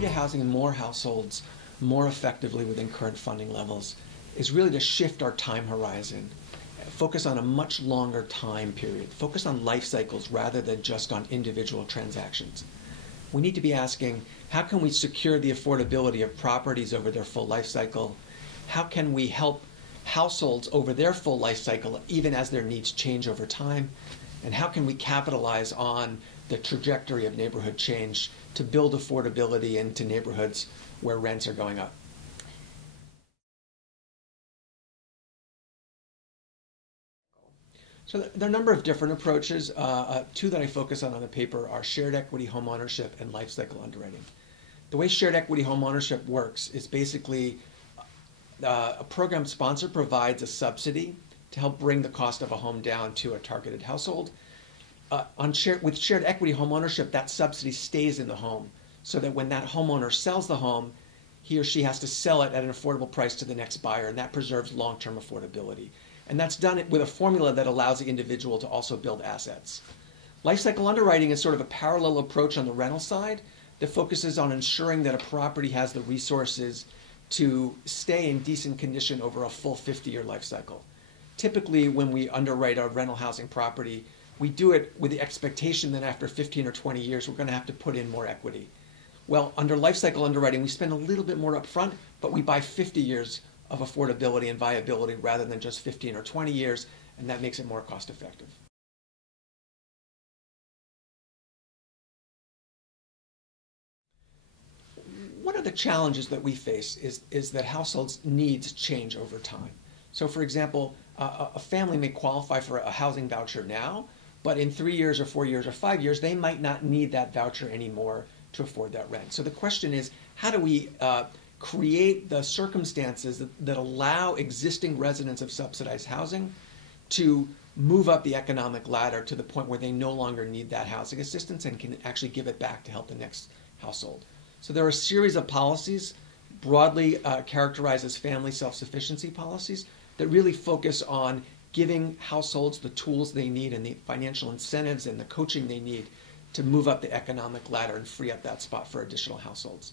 key to housing more households more effectively within current funding levels is really to shift our time horizon, focus on a much longer time period, focus on life cycles rather than just on individual transactions. We need to be asking, how can we secure the affordability of properties over their full life cycle? How can we help households over their full life cycle even as their needs change over time? And how can we capitalize on the trajectory of neighborhood change to build affordability into neighborhoods where rents are going up? So there are a number of different approaches. Two that I focus on the paper are shared equity homeownership and lifecycle underwriting. The way shared equity homeownership works is basically a program sponsor provides a subsidy to help bring the cost of a home down to a targeted household. With shared equity homeownership, that subsidy stays in the home so that when that homeowner sells the home, he or she has to sell it at an affordable price to the next buyer, and that preserves long-term affordability. And that's done with a formula that allows the individual to also build assets. Lifecycle underwriting is sort of a parallel approach on the rental side that focuses on ensuring that a property has the resources to stay in decent condition over a full 50-year life cycle. Typically, when we underwrite a rental housing property, we do it with the expectation that after 15 or 20 years, we're going to have to put in more equity. Well, under lifecycle underwriting, we spend a little bit more upfront, but we buy 50 years of affordability and viability rather than just 15 or 20 years, and that makes it more cost effective. One of the challenges that we face is that households' needs change over time. So for example, a family may qualify for a housing voucher now, but in 3 years or 4 years or 5 years, they might not need that voucher anymore to afford that rent. So the question is, how do we create the circumstances that allow existing residents of subsidized housing to move up the economic ladder to the point where they no longer need that housing assistance and can actually give it back to help the next household. So there are a series of policies, broadly characterized as family self-sufficiency policies, that really focus on giving households the tools they need and the financial incentives and the coaching they need to move up the economic ladder and free up that spot for additional households.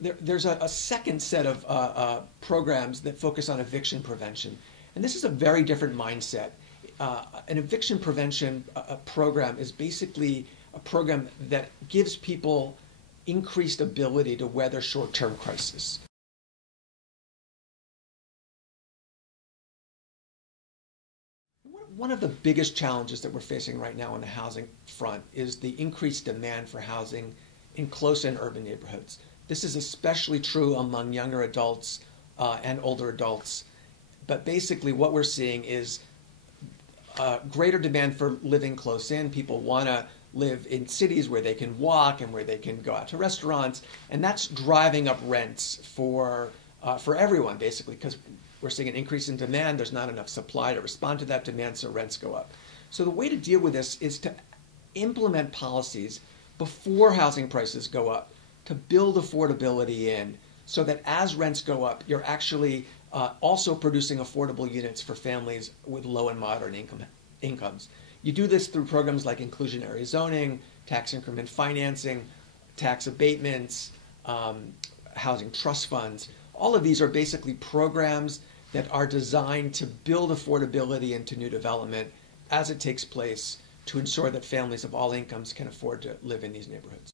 There's a second set of programs that focus on eviction prevention. And this is a very different mindset. An eviction prevention program is basically a program that gives people increased ability to weather short-term crisis. One of the biggest challenges that we're facing right now on the housing front is the increased demand for housing in close and urban neighborhoods. This is especially true among younger adults and older adults. But basically what we're seeing is greater demand for living close in. People want to live in cities where they can walk and where they can go out to restaurants. And that's driving up rents for everyone, basically, because we're seeing an increase in demand. There's not enough supply to respond to that demand, so rents go up. So the way to deal with this is to implement policies before housing prices go up, to build affordability in, so that as rents go up, you're actually also producing affordable units for families with low and moderate incomes. You do this through programs like inclusionary zoning, tax increment financing, tax abatements, housing trust funds. All of these are basically programs that are designed to build affordability into new development as it takes place to ensure that families of all incomes can afford to live in these neighborhoods.